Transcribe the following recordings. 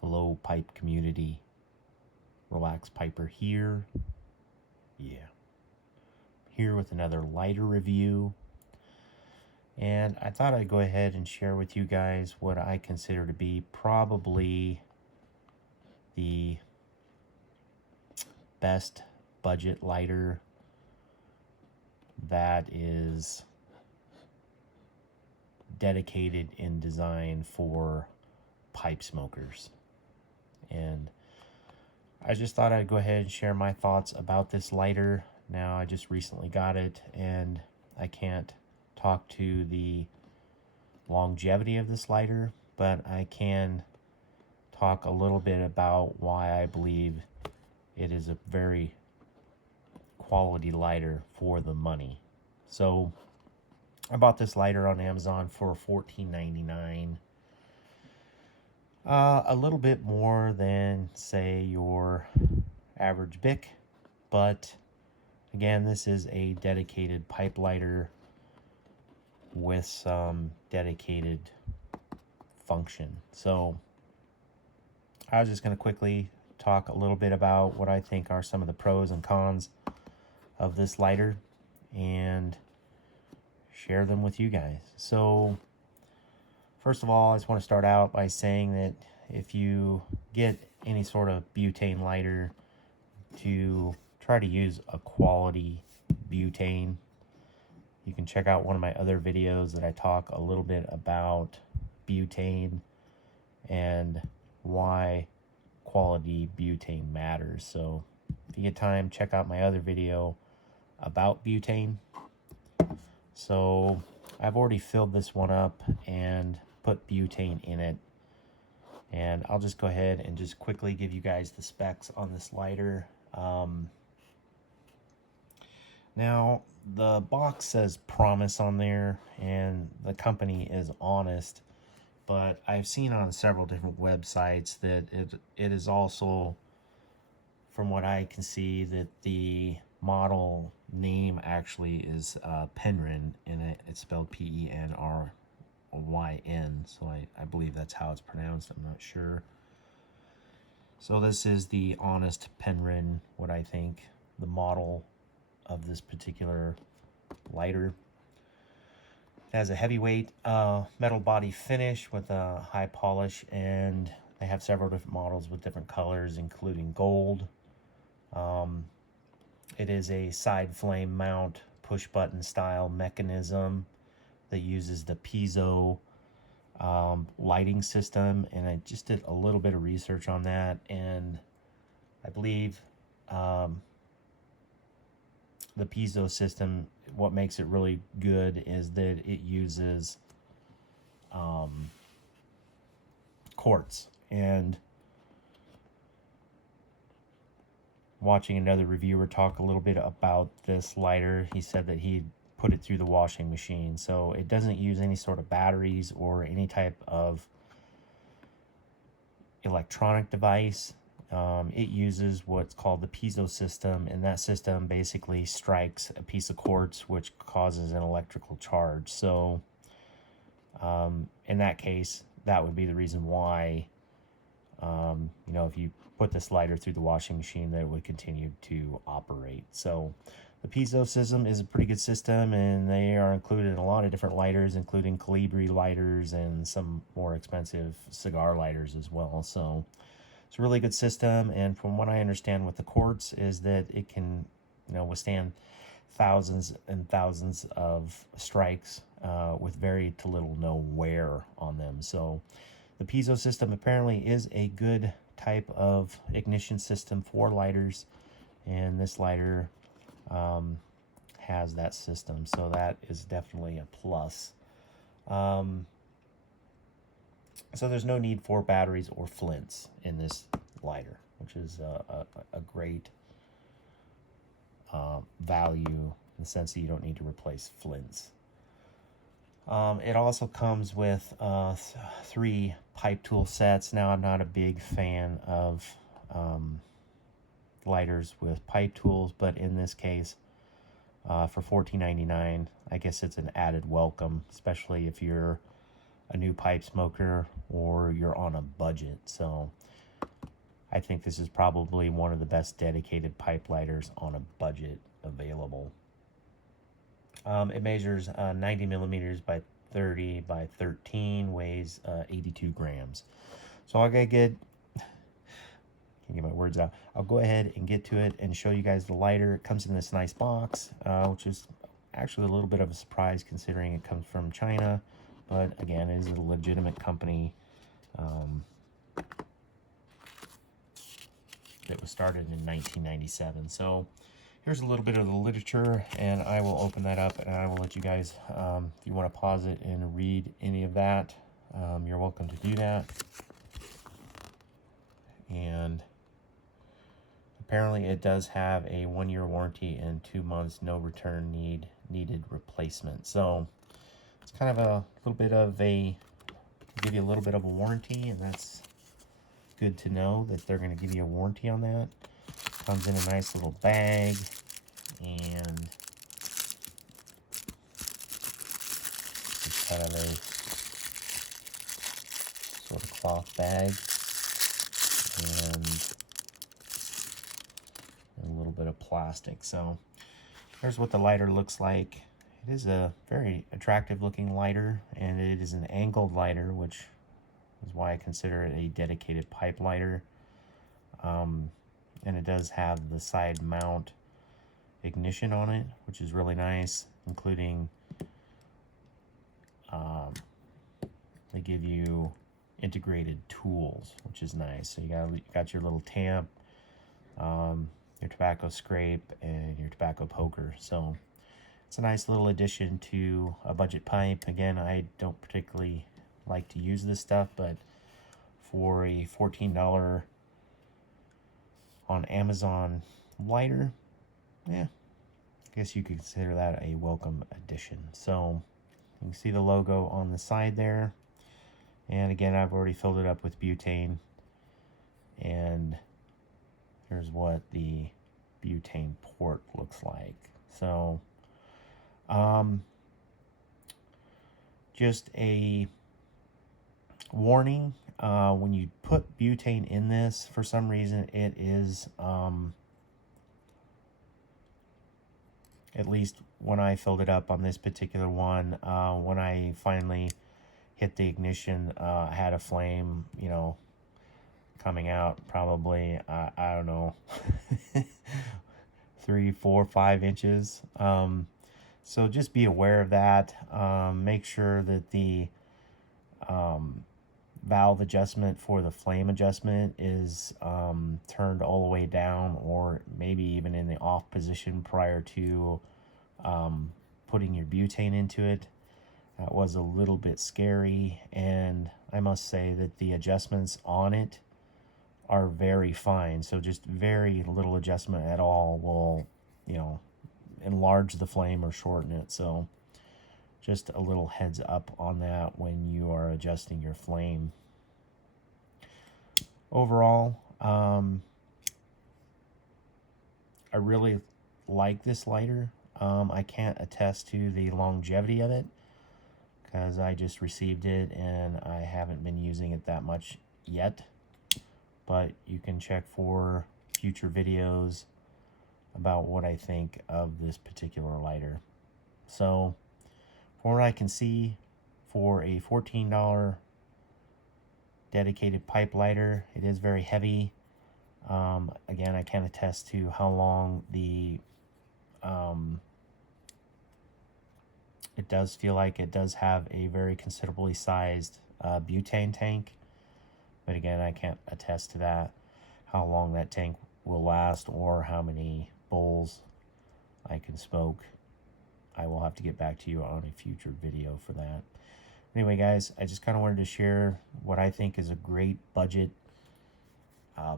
Hello, pipe community. Relax Piper here. Yeah. Here with another lighter review. And I thought I'd go ahead and share with you guys what I consider to be probably the best budget lighter that is dedicated in design for pipe smokers. And I just thought I'd go ahead and share my thoughts about this lighter. Now, I just recently got it, and I can't talk to the longevity of this lighter, but I can talk a little bit about why I believe it is a very quality lighter for the money. So, I bought this lighter on Amazon for $14.99. A little bit more than, say, your average Bic, but again, this is a dedicated pipe lighter with some dedicated function. So I was just going to quickly talk a little bit about what I think are some of the pros and cons of this lighter and share them with you guys. So first of all, I just want to start out by saying that if you get any sort of butane lighter, to try to use a quality butane. You can check out one of my other videos that I talk a little bit about butane and why quality butane matters. So if you get time, check out my other video about butane. So I've already filled this one up and put butane in it. And I'll just go ahead and just quickly give you guys the specs on this lighter. Now, the box says Promise on there, and the company is Honest, but I've seen on several different websites that it is also, from what I can see, that the model name actually is Penryn, and it's spelled Penryn, so I believe that's how it's pronounced. I'm not sure. So this is the Honest Penryn, what I think the model of this particular lighter. It has a heavyweight metal body finish with a high polish, and they have several different models with different colors, including gold. It is a side flame mount push button style mechanism that uses the piezo lighting system, and I just did a little bit of research on that, and I believe the piezo system, what makes it really good is that it uses quartz. And watching another reviewer talk a little bit about this lighter, he said that he put it through the washing machine, so it doesn't use any sort of batteries or any type of electronic device. It uses what's called the piezo system, and that system basically strikes a piece of quartz, which causes an electrical charge. So in that case, that would be the reason why, if you put this lighter through the washing machine, that it would continue to operate. So the piezo system is a pretty good system, and they are included in a lot of different lighters, including Colibri lighters and some more expensive cigar lighters as well. So it's a really good system, and from what I understand with the quartz is that it can, withstand thousands and thousands of strikes with very to little no wear on them. So the piezo system apparently is a good type of ignition system for lighters, and this lighter has that system, so that is definitely a plus. So there's no need for batteries or flints in this lighter, which is a great value in the sense that you don't need to replace flints. It also comes with 3 pipe tool sets. Now, I'm not a big fan of lighters with pipe tools, but in this case, for $14.99, I guess it's an added welcome, especially if you're a new pipe smoker or you're on a budget. So I think this is probably one of the best dedicated pipe lighters on a budget available. It measures 90 millimeters by 30 by 13, weighs 82 grams. So I gotta get, can't get my words out. I'll go ahead and get to it and show you guys the lighter. It comes in this nice box, which is actually a little bit of a surprise considering it comes from China. But again, it is a legitimate company that was started in 1997. So here's a little bit of the literature, and I will open that up and I will let you guys, if you want to pause it and read any of that, you're welcome to do that. And apparently it does have a 1-year warranty and 2 months no return needed replacement. So it's kind of a little bit of a, give you a little bit of a warranty, and that's good to know that they're going to give you a warranty on that. Comes in a nice little bag, and it's kind of a sort of cloth bag, and a little bit of plastic. So here's what the lighter looks like. It is a very attractive looking lighter, and it is an angled lighter, which is why I consider it a dedicated pipe lighter. And it does have the side mount ignition on it, which is really nice, including they give you integrated tools, which is nice. So you got your little tamp, your tobacco scrape, and your tobacco poker. So it's a nice little addition to a budget pipe. Again, I don't particularly like to use this stuff, but for a $14 on Amazon lighter, yeah, I guess you could consider that a welcome addition. So you can see the logo on the side there, and again, I've already filled it up with butane, and here's what the butane port looks like. So just a warning, when you put butane in this, for some reason it is, at least when I filled it up on this particular one, when I finally hit the ignition, I had a flame, you know, coming out probably, I don't know, 3, 4, 5 inches. So just be aware of that. Make sure that the valve adjustment for the flame adjustment is turned all the way down, or maybe even in the off position prior to putting your butane into it. That was a little bit scary, and I must say that the adjustments on it are very fine. So just very little adjustment at all will, you know, enlarge the flame or shorten it. So just a little heads up on that when you are adjusting your flame. Overall, I really like this lighter. I can't attest to the longevity of it because I just received it and I haven't been using it that much yet. But you can check for future videos about what I think of this particular lighter. So, from what I can see, for a $14 dedicated pipe lighter, it is very heavy. Again, I can't attest to how long the it does feel like it does have a very considerably sized butane tank, but again, I can't attest to that, how long that tank will last or how many bowls I can smoke. I will have to get back to you on a future video for that. Anyway, guys, I just kind of wanted to share what I think is a great budget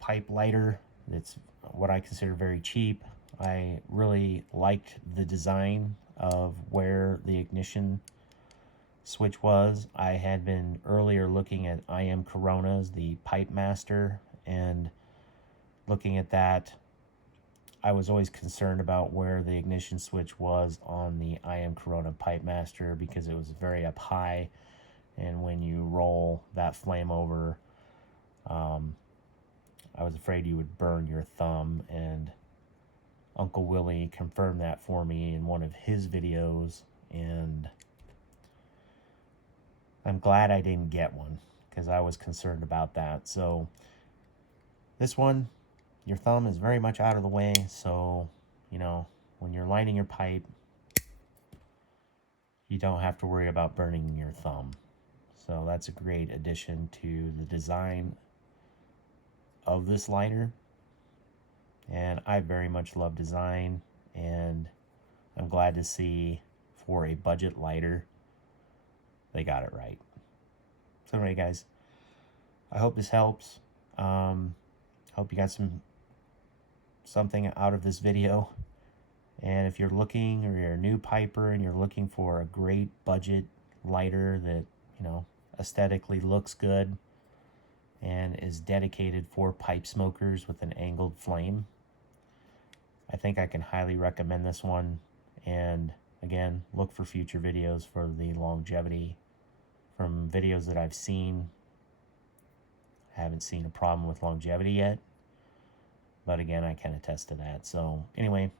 pipe lighter. It's what I consider very cheap. I really liked the design of where the ignition switch was. I had been earlier looking at IM Coronas, the Pipe Master, and looking at that, I was always concerned about where the ignition switch was on the IM Corona Pipe Master because it was very up high, And when you roll that flame over, I was afraid you would burn your thumb, and Uncle Willie confirmed that for me in one of his videos, and I'm glad I didn't get one because I was concerned about that. So this one, your thumb is very much out of the way, so you know, when you're lighting your pipe, you don't have to worry about burning your thumb. So that's a great addition to the design of this lighter. And I very much love design, and I'm glad to see for a budget lighter, they got it right. So anyway, guys, I hope this helps. Hope you got something out of this video. And if you're looking, or you're a new piper and you're looking for a great budget lighter that, you know, aesthetically looks good and is dedicated for pipe smokers with an angled flame, I think I can highly recommend this one. And again, look for future videos for the longevity. From videos that I've seen, I haven't seen a problem with longevity yet, but again, I can attest to that. So anyway,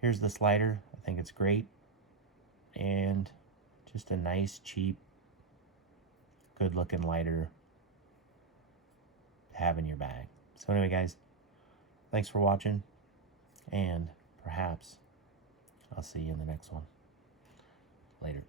here's this lighter. I think it's great, and just a nice, cheap, good looking lighter to have in your bag. So anyway, guys, thanks for watching, and perhaps I'll see you in the next one. Later.